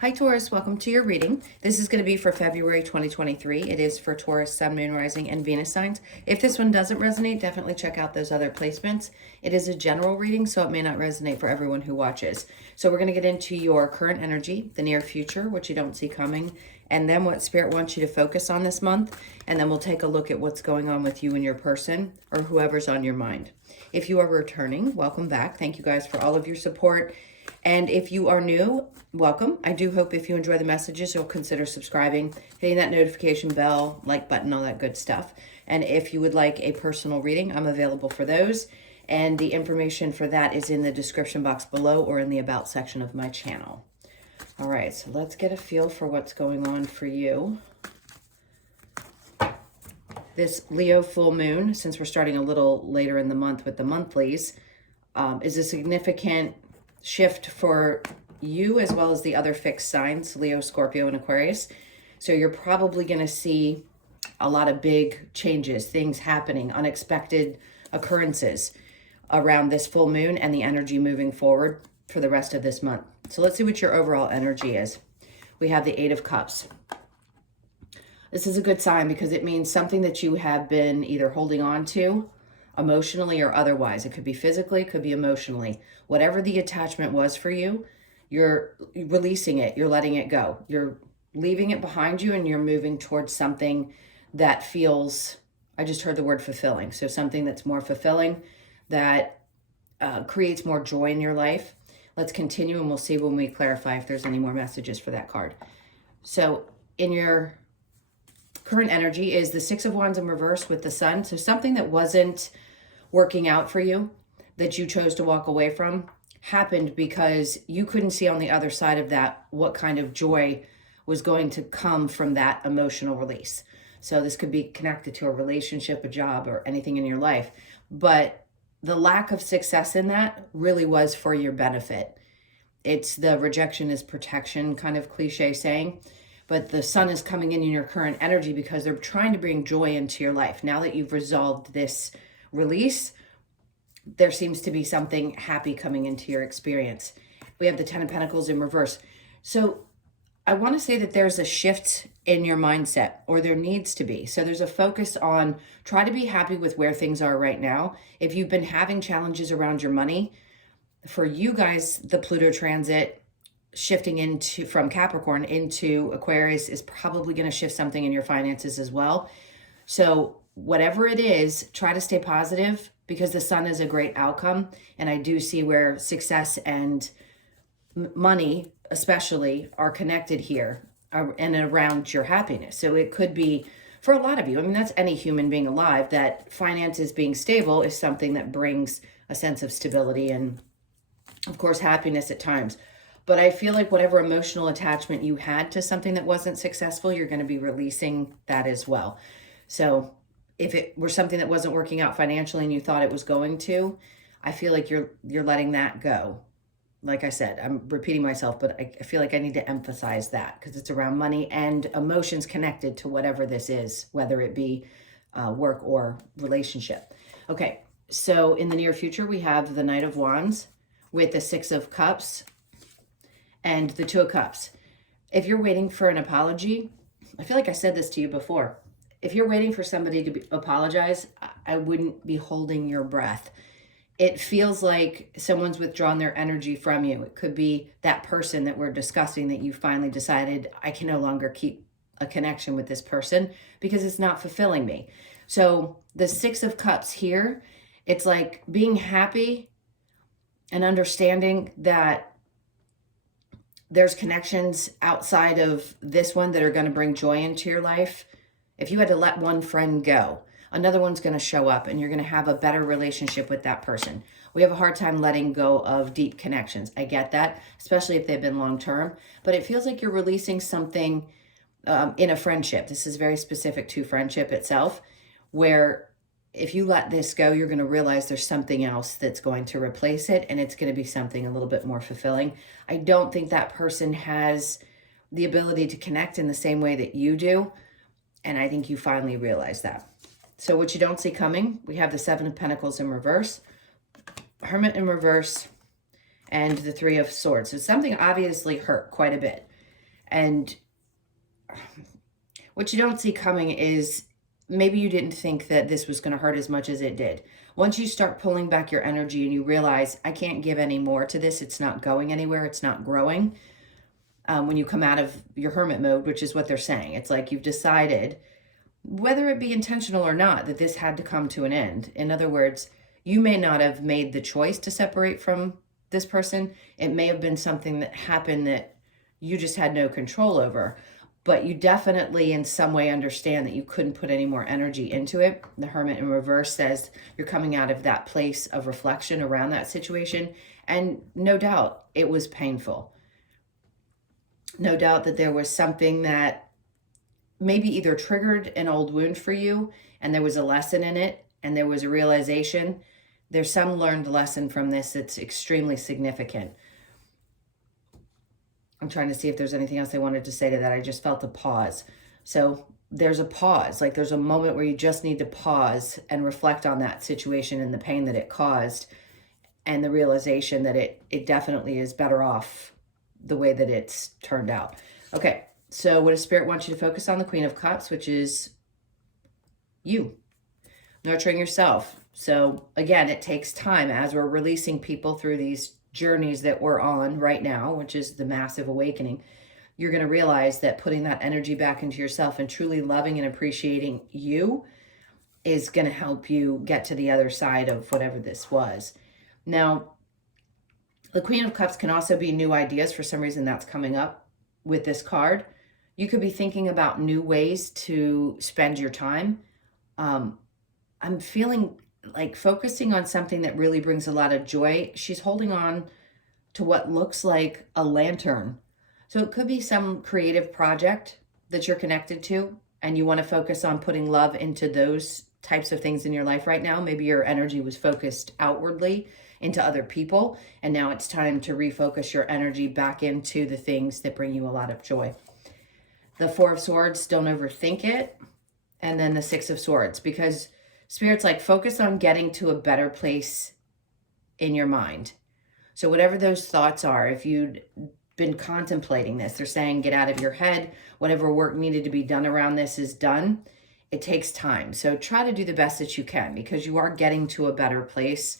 Hi Taurus, welcome to your reading. This is going to be for February 2023. It is for Taurus, Sun, Moon, Rising, and Venus signs. If this one doesn't resonate, definitely check out those other placements. It is a general reading, so it may not resonate for everyone who watches. So we're going to get into your current energy, the near future, which you don't see coming, and then what Spirit wants you to focus on this month. And then we'll take a look at what's going on with you and your person or whoever's on your mind. If you are returning, welcome back. Thank you guys for all of your support. And if you are new, welcome. I do hope if you enjoy the messages, you'll consider subscribing, hitting that notification bell, like button, all that good stuff. And if you would like a personal reading, I'm available for those. And the information for that is in the description box below or in the About section of my channel. All right, so let's get a feel for what's going on for you. This Leo full moon, since we're starting a little later in the month with the monthlies, is a significant shift for you as well as the other fixed signs, Leo, Scorpio, and Aquarius. So you're probably going to see a lot of big changes, things happening, unexpected occurrences around this full moon and the energy moving forward for the rest of this month. So let's see what your overall energy is. We have the Eight of Cups. This is a good sign because it means something that you have been either holding on to emotionally or otherwise. It could be physically, it could be emotionally. Whatever the attachment was for you, you're releasing it, you're letting it go. You're leaving it behind you and you're moving towards something that feels, I just heard the word fulfilling. So something that's more fulfilling, that creates more joy in your life. Let's continue and we'll see when we clarify if there's any more messages for that card. So in your current energy is the Six of Wands in reverse with the Sun. So something that wasn't working out for you, that you chose to walk away from, happened because you couldn't see on the other side of that what kind of joy was going to come from that emotional release. So this could be connected to a relationship, a job, or anything in your life. But the lack of success in that really was for your benefit. It's the rejection is protection kind of cliche saying. But the Sun is coming in your current energy because they're trying to bring joy into your life. Now that you've resolved this release, there seems to be something happy coming into your experience. We have the Ten of Pentacles in reverse. So I want to say that there's a shift in your mindset, or there needs to be. So there's a focus on try to be happy with where things are right now. If you've been having challenges around your money, for you guys, the Pluto transit shifting into from Capricorn into Aquarius is probably going to shift something in your finances as well. So whatever it is, try to stay positive because the Sun is a great outcome. And I do see where success and money especially are connected here and around your happiness. So it could be for a lot of you, I mean, that's any human being alive, that finances being stable is something that brings a sense of stability and of course happiness at times. But I feel like whatever emotional attachment you had to something that wasn't successful, you're going to be releasing that as well. So if it were something that wasn't working out financially and you thought it was going to, I feel like you're letting that go. Like I said, I'm repeating myself, but I feel like I need to emphasize that because it's around money and emotions connected to whatever this is, whether it be work or relationship. Okay, so in the near future, we have the Knight of Wands with the Six of Cups and the Two of Cups. If you're waiting for an apology, I feel like I said this to you before. If you're waiting for somebody to apologize, I wouldn't be holding your breath. It feels like someone's withdrawn their energy from you. It could be that person that we're discussing that you finally decided, I can no longer keep a connection with this person because it's not fulfilling me. So the Six of Cups here, it's like being happy and understanding that there's connections outside of this one that are going to bring joy into your life. If you had to let one friend go, another one's going to show up and you're going to have a better relationship with that person. We have a hard time letting go of deep connections. I get that, especially if they've been long-term, but it feels like you're releasing something in a friendship. This is very specific to friendship itself, where if you let this go, you're going to realize there's something else that's going to replace it, and it's going to be something a little bit more fulfilling. I don't think that person has the ability to connect in the same way that you do, and I think you finally realize that. So what you don't see coming, we have the Seven of Pentacles in reverse, Hermit in reverse, and the Three of Swords. So something obviously hurt quite a bit. And what you don't see coming is maybe you didn't think that this was going to hurt as much as it did. Once you start pulling back your energy and you realize, I can't give any more to this, it's not going anywhere, it's not growing. When you come out of your hermit mode, which is what they're saying, it's like you've decided, whether it be intentional or not, that this had to come to an end. In other words, you may not have made the choice to separate from this person. It may have been something that happened that you just had no control over. But you definitely in some way understand that you couldn't put any more energy into it. The Hermit in reverse says you're coming out of that place of reflection around that situation. And no doubt it was painful. No doubt that there was something that maybe either triggered an old wound for you and there was a lesson in it and there was a realization. There's some learned lesson from this that's extremely significant. I'm trying to see if there's anything else I wanted to say to that. I just felt a pause. So there's a pause, like there's a moment where you just need to pause and reflect on that situation and the pain that it caused and the realization that it definitely is better off the way that it's turned out. Okay, so what does Spirit want you to focus on? The Queen of Cups, which is you, nurturing yourself. So again, it takes time as we're releasing people through these journeys that we're on right now, which is the massive awakening. You're going to realize that putting that energy back into yourself and truly loving and appreciating you is going to help you get to the other side of whatever this was. Now, the Queen of Cups can also be new ideas. For some reason, that's coming up with this card. You could be thinking about new ways to spend your time. I'm feeling like focusing on something that really brings a lot of joy. She's holding on to what looks like a lantern. So it could be some creative project that you're connected to and you want to focus on putting love into those types of things in your life right now. Maybe your energy was focused outwardly into other people, and now it's time to refocus your energy back into the things that bring you a lot of joy. The Four of Swords, don't overthink it. And then the Six of Swords, because Spirit's like, focus on getting to a better place in your mind. So whatever those thoughts are, if you'd been contemplating this, they're saying get out of your head. Whatever work needed to be done around this is done. It takes time. So try to do the best that you can, because you are getting to a better place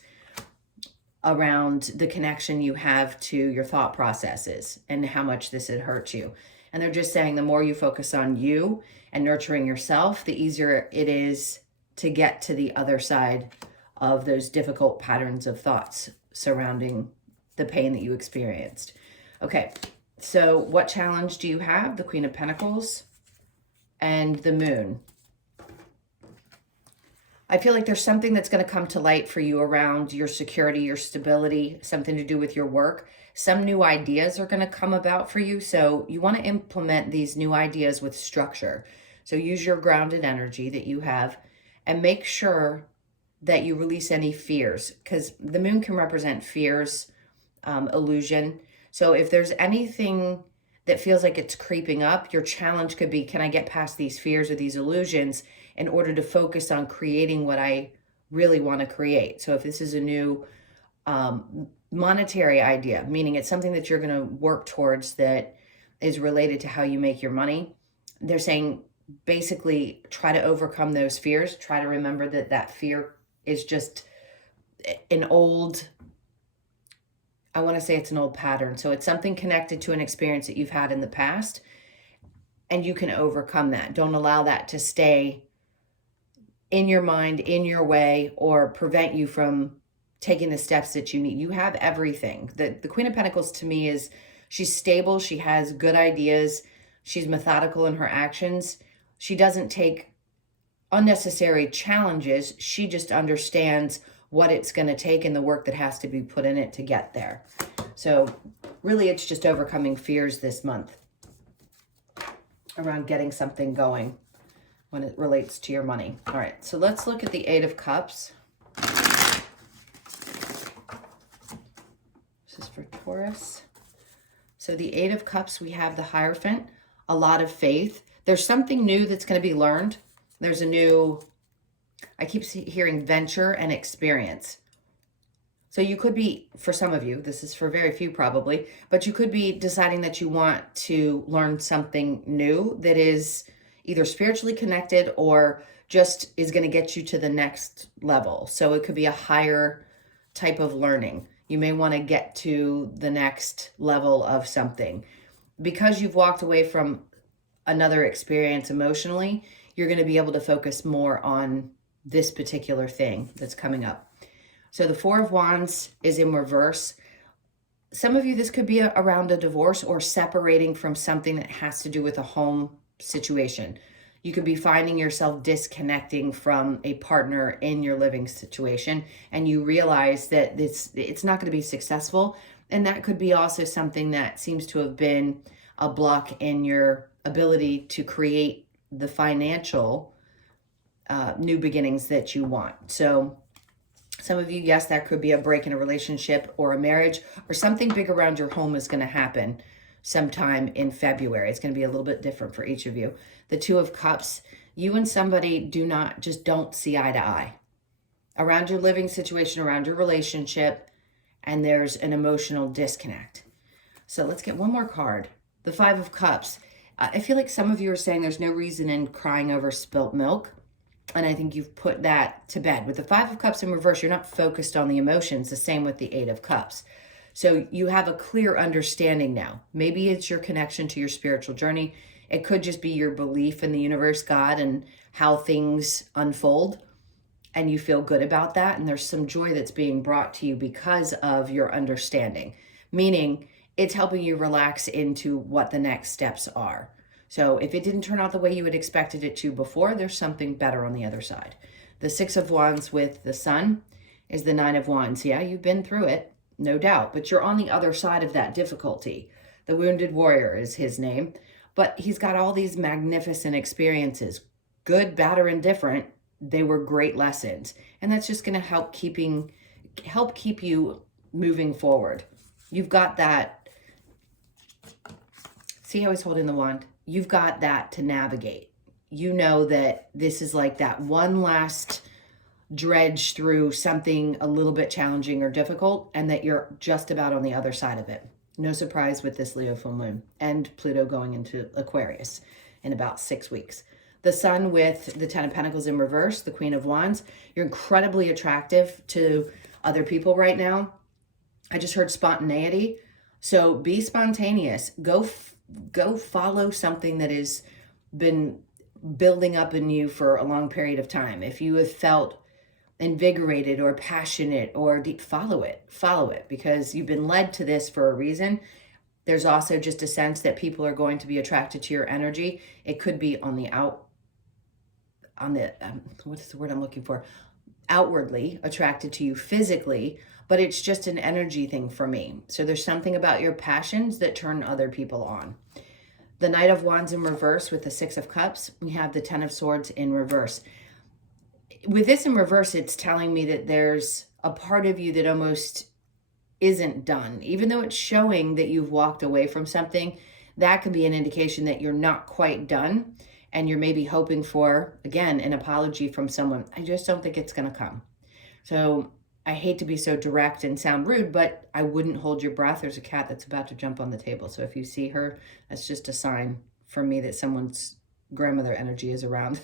around the connection you have to your thought processes and how much this had hurt you. And they're just saying the more you focus on you and nurturing yourself, the easier it is to get to the other side of those difficult patterns of thoughts surrounding the pain that you experienced. Okay, so what challenge do you have? The Queen of Pentacles and the Moon. I feel like there's something that's going to come to light for you around your security, your stability, something to do with your work. Some new ideas are going to come about for you. So you want to implement these new ideas with structure. So use your grounded energy that you have and make sure that you release any fears, because the Moon can represent fears, illusion. So if there's anything that feels like it's creeping up, your challenge could be, can I get past these fears or these illusions in order to focus on creating what I really want to create? So if this is a new monetary idea, meaning it's something that you're going to work towards that is related to how you make your money, they're saying basically try to overcome those fears. Try to remember that that fear is just an old, I want to say it's an old pattern. So it's something connected to an experience that you've had in the past, and you can overcome that. Don't allow that to stay in your mind, in your way, or prevent you from taking the steps that you need. You have everything. The Queen of Pentacles to me is, she's stable. She has good ideas. She's methodical in her actions. She doesn't take unnecessary challenges. She just understands what it's going to take and the work that has to be put in it to get there. So really it's just overcoming fears this month around getting something going when it relates to your money. All right, so let's look at the Eight of Cups. This is for Taurus. So the Eight of Cups, we have the Hierophant, a lot of faith. There's something new that's going to be learned. There's a new, I keep hearing venture and experience. So you could be, for some of you, this is for very few probably, but you could be deciding that you want to learn something new that is either spiritually connected or just is going to get you to the next level. So it could be a higher type of learning. You may want to get to the next level of something. Because you've walked away from another experience emotionally, you're going to be able to focus more on this particular thing that's coming up. So the Four of Wands is in reverse. Some of you, this could be around a divorce or separating from something that has to do with a home situation. You could be finding yourself disconnecting from a partner in your living situation, and you realize that it's not going to be successful. And that could be also something that seems to have been a block in your ability to create the financial new beginnings that you want. So some of you, yes, that could be a break in a relationship or a marriage, or something big around your home is going to happen sometime in February. It's going to be a little bit different for each of you. The Two of Cups, you and somebody don't see eye to eye around your living situation, around your relationship, and there's an emotional disconnect. So let's get one more card. The Five of Cups. I feel like some of you are saying there's no reason in crying over spilt milk. And I think you've put that to bed. With the Five of Cups in reverse, you're not focused on the emotions. The same with the Eight of Cups. So you have a clear understanding now. Maybe it's your connection to your spiritual journey. It could just be your belief in the universe, God, and how things unfold. And you feel good about that. And there's some joy that's being brought to you because of your understanding. Meaning it's helping you relax into what the next steps are. So if it didn't turn out the way you had expected it to before, there's something better on the other side. The Six of Wands with the Sun is the Nine of Wands. Yeah, you've been through it, no doubt, but you're on the other side of that difficulty. The Wounded Warrior is his name, but he's got all these magnificent experiences, good, bad, or indifferent. They were great lessons, and that's just going to help keep you moving forward. You've got that. See how he's holding the wand? You've got that to navigate. You know that this is like that one last dredge through something a little bit challenging or difficult, and that you're just about on the other side of it. No surprise with this Leo full moon and Pluto going into Aquarius in about 6 weeks. The Sun with the Ten of Pentacles in reverse, the Queen of Wands. You're incredibly attractive to other people right now. I just heard spontaneity. So be spontaneous. Go follow something that has been building up in you for a long period of time. If you have felt invigorated or passionate or deep, follow it because you've been led to this for a reason. There's also just a sense that people are going to be attracted to your energy. It could be what's the word I'm looking for? Outwardly attracted to you physically, but it's just an energy thing for me. So there's something about your passions that turn other people on. The Knight of Wands in reverse with the Six of Cups, we have the Ten of Swords in reverse. With this in reverse, it's telling me that there's a part of you that almost isn't done. Even though it's showing that you've walked away from something, that could be an indication that you're not quite done. And you're maybe hoping for, again, an apology from someone. I just don't think it's going to come. So I hate to be so direct and sound rude, but I wouldn't hold your breath. There's a cat that's about to jump on the table. So if you see her, that's just a sign for me that someone's grandmother energy is around.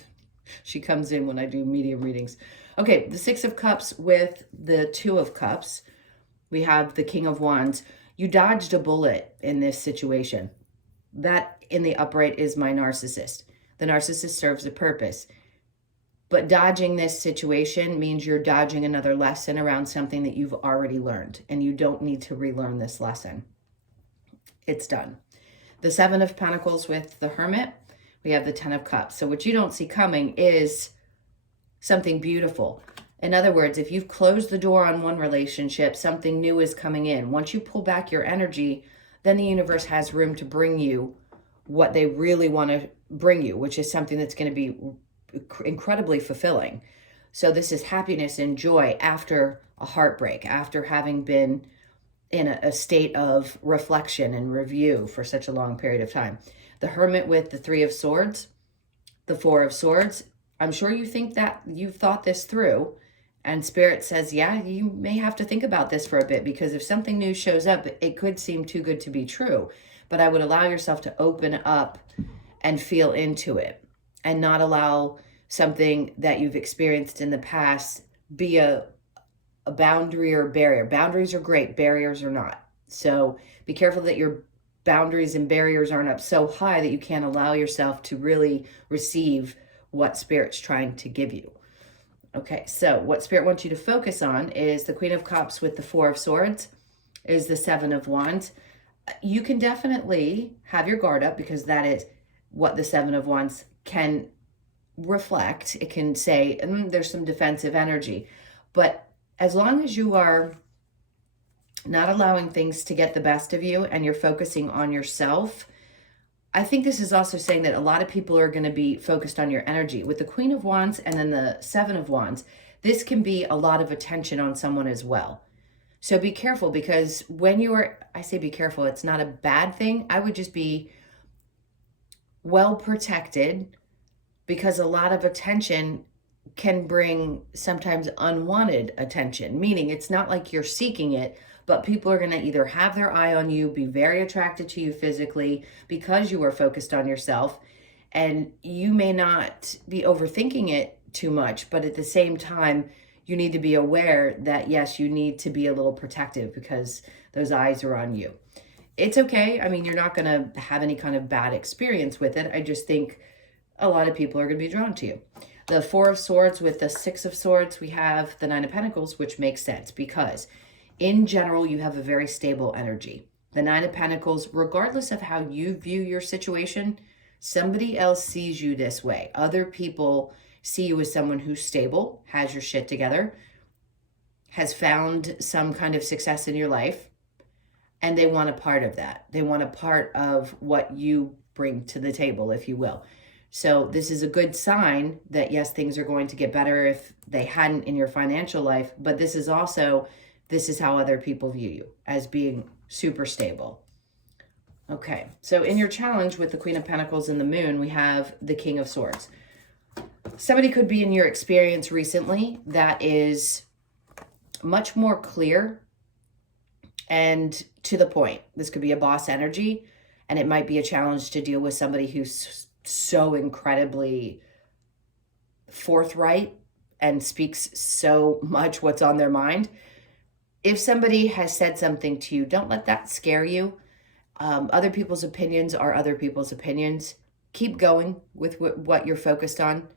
She comes in when I do medium readings. Okay, the Six of Cups with the Two of Cups. We have the King of Wands. You dodged a bullet in this situation. That in the upright is my narcissist. The narcissist serves a purpose. But dodging this situation means you're dodging another lesson around something that you've already learned, and you don't need to relearn this lesson. It's done. The Seven of Pentacles with the Hermit, we have the Ten of Cups. So what you don't see coming is something beautiful. In other words, if you've closed the door on one relationship, something new is coming in. Once you pull back your energy, then the universe has room to bring you what they really want to bring you, which is something that's going to be incredibly fulfilling. So this is happiness and joy after a heartbreak, after having been in a state of reflection and review for such a long period of time. The Hermit with the Three of Swords, the Four of Swords. I'm sure you think that you've thought this through, And Spirit says, yeah, you may have to think about this for a bit, because if something new shows up, it could seem too good to be true. But I would allow yourself to open up and feel into it, and not allow something that you've experienced in the past be a boundary or barrier. Boundaries are great, barriers are not. So be careful that your boundaries and barriers aren't up so high that you can't allow yourself to really receive what Spirit's trying to give you. Okay, so what Spirit wants you to focus on is the Queen of Cups with the Four of Swords, is the Seven of Wands. You can definitely have your guard up, because that is what the Seven of Wands can reflect. It can say there's some defensive energy. But as long as you are not allowing things to get the best of you and you're focusing on yourself, I think this is also saying that a lot of people are going to be focused on your energy. With the Queen of Wands and then the Seven of Wands, this can be a lot of attention on someone as well. So be careful, because when I say be careful, it's not a bad thing. I would just be well protected, because a lot of attention can bring sometimes unwanted attention, meaning it's not like you're seeking it, but people are going to either have their eye on you, be very attracted to you physically because you are focused on yourself, and you may not be overthinking it too much, but at the same time, you need to be aware that, yes, you need to be a little protective because those eyes are on you. It's okay. I mean, you're not going to have any kind of bad experience with it. I just think a lot of people are going to be drawn to you. The Four of Swords with the Six of Swords, we have the Nine of Pentacles, which makes sense because in general, you have a very stable energy. The Nine of Pentacles, regardless of how you view your situation, somebody else sees you this way. Other people see you as someone who's stable, has your shit together, has found some kind of success in your life, and they want a part of that. They want a part of what you bring to the table, if you will. So this is a good sign that, yes, things are going to get better if they hadn't in your financial life, but this is also, this is how other people view you, as being super stable. Okay, so in your challenge with the Queen of Pentacles and the Moon, we have the King of Swords. Somebody could be in your experience recently that is much more clear and to the point. This could be a boss energy, and it might be a challenge to deal with somebody who's so incredibly forthright and speaks so much what's on their mind. If somebody has said something to you, don't let that scare you. Other people's opinions are other people's opinions. Keep going with what you're focused on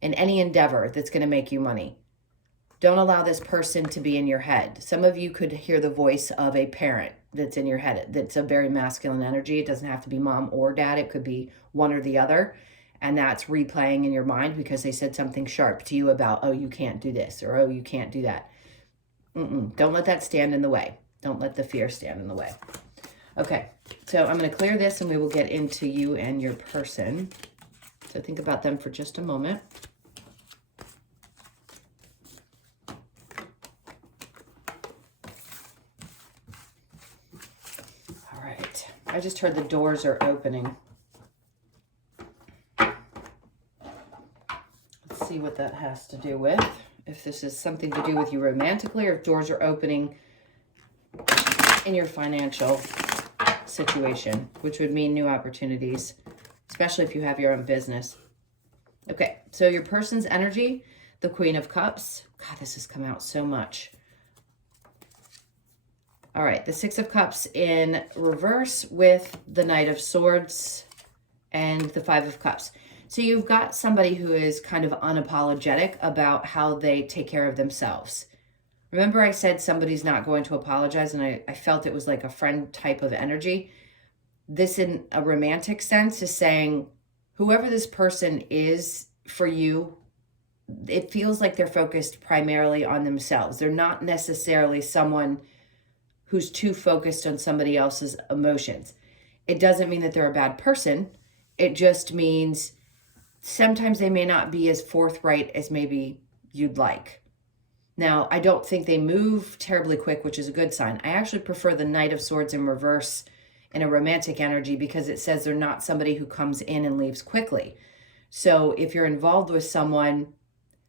in any endeavor that's going to make you money. Don't allow this person to be in your head. Some of you could hear the voice of a parent that's in your head. That's a very masculine energy. It doesn't have to be mom or dad. It could be one or the other. And that's replaying in your mind because they said something sharp to you about, oh, you can't do this, or oh, you can't do that. Don't let that stand in the way. Don't let the fear stand in the way. Okay, so I'm going to clear this and we will get into you and your person. So think about them for just a moment. All right, I just heard the doors are opening. Let's see what that has to do with. If this is something to do with you romantically, or if doors are opening in your financial situation, which would mean new opportunities, especially if you have your own business. Okay, so your person's energy, the Queen of Cups. God, this has come out so much. All right, the Six of Cups in reverse with the Knight of Swords and the Five of Cups. So you've got somebody who is kind of unapologetic about how they take care of themselves. Remember I said somebody's not going to apologize, and I felt it was like a friend type of energy. This in a romantic sense is saying whoever this person is for you, it feels like they're focused primarily on themselves. They're not necessarily someone who's too focused on somebody else's emotions. It doesn't mean that they're a bad person. It just means sometimes they may not be as forthright as maybe you'd like. Now, I don't think they move terribly quick, which is a good sign. I actually prefer the Knight of Swords in reverse in a romantic energy because it says they're not somebody who comes in and leaves quickly. So if you're involved with someone,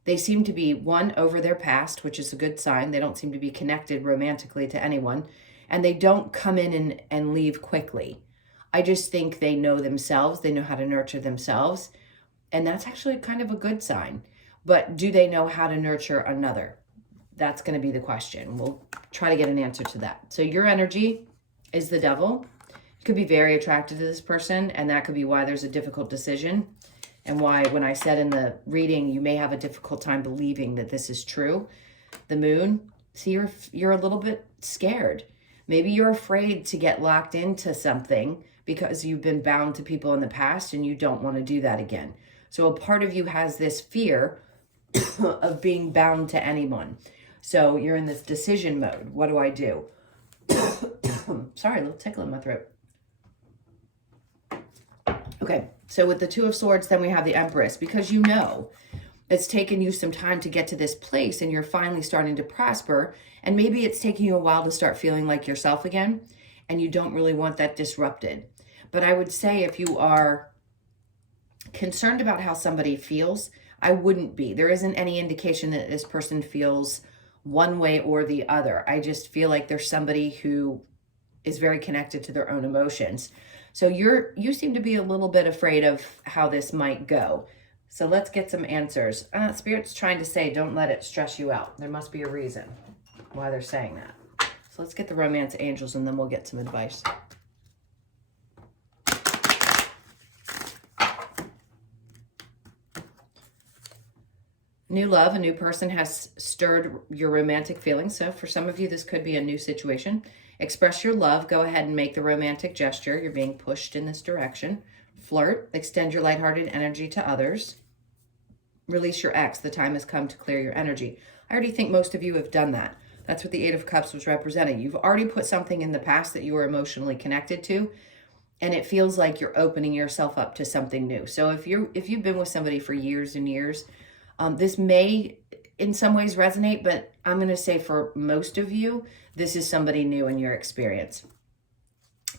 They seem to be, one, over their past, which is a good sign. They don't seem to be connected romantically to anyone. And they don't come in and leave quickly. I just think they know themselves. They know how to nurture themselves. And that's actually kind of a good sign. But do they know how to nurture another? That's going to be the question. We'll try to get an answer to that. So your energy is the Devil. You could be very attracted to this person, and that could be why there's a difficult decision, and why when I said in the reading you may have a difficult time believing that this is true. The Moon, see, you're a little bit scared. Maybe you're afraid to get locked into something because you've been bound to people in the past and you don't want to do that again. So a part of you has this fear of being bound to anyone. So you're in this decision mode. What do I do? Sorry, a little tickle in my throat. Okay, so with the Two of Swords, then we have the Empress. Because you know it's taken you some time to get to this place and you're finally starting to prosper. And maybe it's taking you a while to start feeling like yourself again. And you don't really want that disrupted. But I would say if you are concerned about how somebody feels, I wouldn't be. There isn't any indication that this person feels one way or the other. I just feel like there's somebody who is very connected to their own emotions. So you seem to be a little bit afraid of how this might go. So let's get some answers. Spirit's trying to say, don't let it stress you out. There must be a reason why they're saying that. So let's get the romance angels and then we'll get some advice. New love, a new person has stirred your romantic feelings. So for some of you, this could be a new situation. Express your love. Go ahead and make the romantic gesture. You're being pushed in this direction. Flirt. Extend your lighthearted energy to others. Release your ex. The time has come to clear your energy. I already think most of you have done that. That's what the Eight of Cups was representing. You've already put something in the past that you were emotionally connected to, and it feels like you're opening yourself up to something new. So if you've been with somebody for years and years, this may in some ways resonate, but I'm going to say for most of you, this is somebody new in your experience.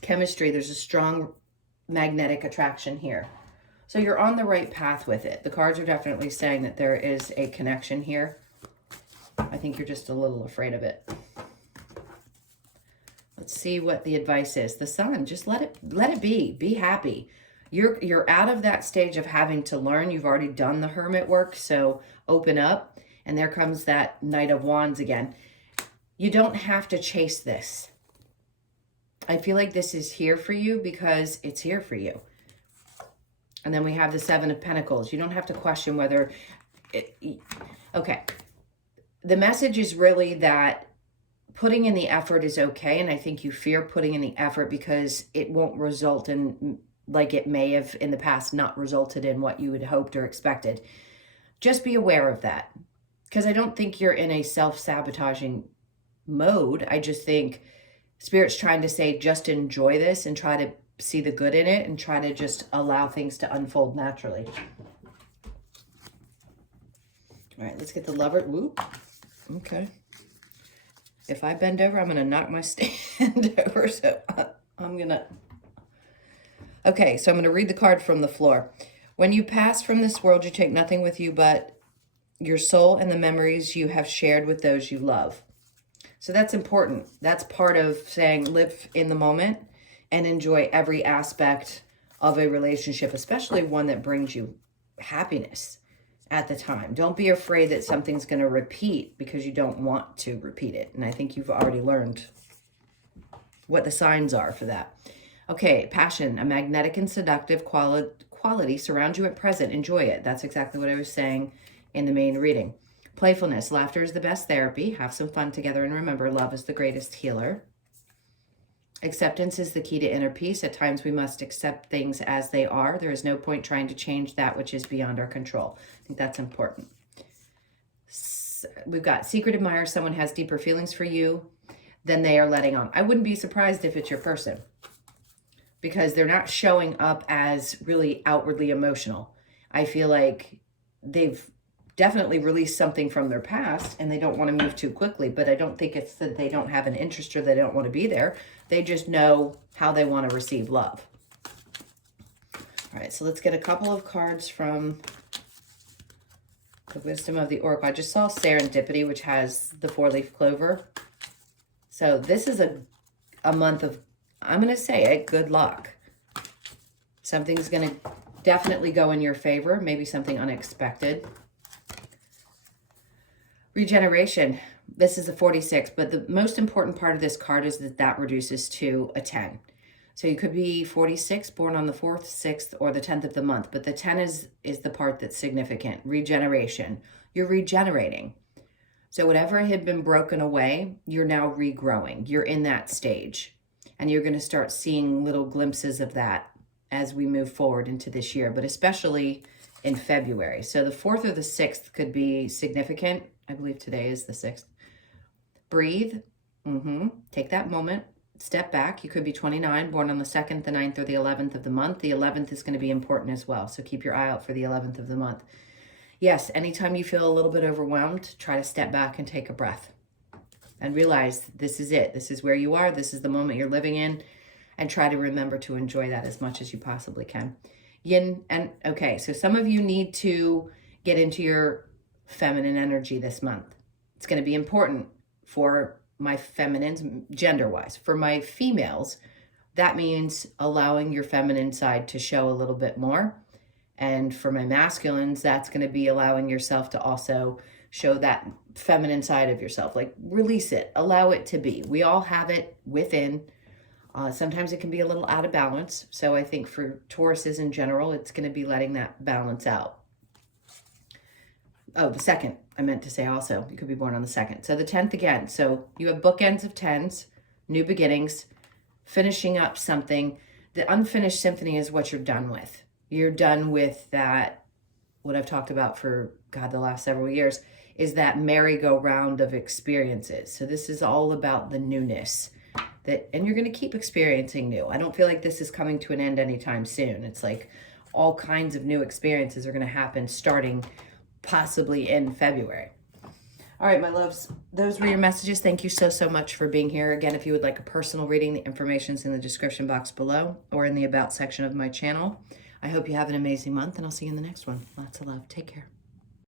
Chemistry, there's a strong magnetic attraction here. So you're on the right path with it. The cards are definitely saying that there is a connection here. I think you're just a little afraid of it. Let's see what the advice is. The Sun, just let it be. Be happy. You're out of that stage of having to learn. You've already done the hermit work, so open up. And there comes that Knight of Wands again. You don't have to chase this. I feel like this is here for you because it's here for you. And then we have the Seven of Pentacles. You don't have to question whether... Okay. The message is really that putting in the effort is okay. And I think you fear putting in the effort because it won't result in... like it may have in the past not resulted in what you had hoped or expected. Just be aware of that. Because I don't think you're in a self-sabotaging mode. I just think Spirit's trying to say, just enjoy this and try to see the good in it and try to just allow things to unfold naturally. All right, let's get the Lover. Whoop. Okay. If I bend over, I'm going to knock my stand over. So I'm going to... Okay, so I'm going to read the card from the floor. When you pass from this world, you take nothing with you but your soul and the memories you have shared with those you love. So that's important. That's part of saying live in the moment and enjoy every aspect of a relationship, especially one that brings you happiness at the time. Don't be afraid that something's going to repeat because you don't want to repeat it. And I think you've already learned what the signs are for that. Okay, passion, a magnetic and seductive quality surrounds you at present. Enjoy it. That's exactly what I was saying in the main reading. Playfulness, laughter is the best therapy. Have some fun together and remember, love is the greatest healer. Acceptance is the key to inner peace. At times we must accept things as they are. There is no point trying to change that which is beyond our control. I think that's important. We've got secret admirer. Someone has deeper feelings for you than they are letting on. I wouldn't be surprised if it's your person, because they're not showing up as really outwardly emotional. I feel like they've definitely released something from their past and they don't want to move too quickly, but I don't think it's that they don't have an interest or they don't want to be there. They just know how they want to receive love. All right, so let's get a couple of cards from The wisdom of the oracle. I just saw serendipity, which has the 4-leaf clover. So this is a month of, I'm going to say it, good luck. Something's going to definitely go in your favor, maybe something unexpected. Regeneration. This is a 46, but the most important part of this card is that reduces to a 10. So you could be 46, born on the 4th, 6th, or the 10th of the month, but the 10 is the part that's significant. Regeneration. You're regenerating. So whatever had been broken away, you're now regrowing. You're in that stage, and you're going to start seeing little glimpses of that as we move forward into this year, but especially in February. So the 4th or the 6th could be significant. I believe today is the 6th. Breathe. Take that moment. Step back. You could be 29, born on the 2nd, the 9th, or the 11th of the month. The 11th is going to be important as well, so keep your eye out for the 11th of the month. Yes, anytime you feel a little bit overwhelmed, try to step back and take a breath and realize this is it. This is where you are. This is the moment you're living in, and try to remember to enjoy that as much as you possibly can. Yin and, okay, so some of you need to get into your feminine energy this month. It's going to be important for my feminines, gender-wise. For my females, that means allowing your feminine side to show a little bit more. And for my masculines, that's going to be allowing yourself to also show that feminine side of yourself. Like, release it, allow it to be. We all have it within. Sometimes it can be a little out of balance. So I think for Tauruses in general, it's going to be letting that balance out. Oh, the 2nd, I meant to say also. You could be born on the 2nd. So the 10th again. So you have bookends of 10s, new beginnings, finishing up something. The unfinished symphony is what you're done with. You're done with that, what I've talked about for, God, the last several years, is that merry-go-round of experiences. So this is all about the newness. And you're going to keep experiencing new. I don't feel like this is coming to an end anytime soon. It's like all kinds of new experiences are going to happen starting possibly in February. All right, my loves, those were your messages. Thank you so much for being here. Again, if you would like a personal reading, the information's in the description box below or in the about section of my channel. I hope you have an amazing month, and I'll see you in the next one. Lots of love. Take care.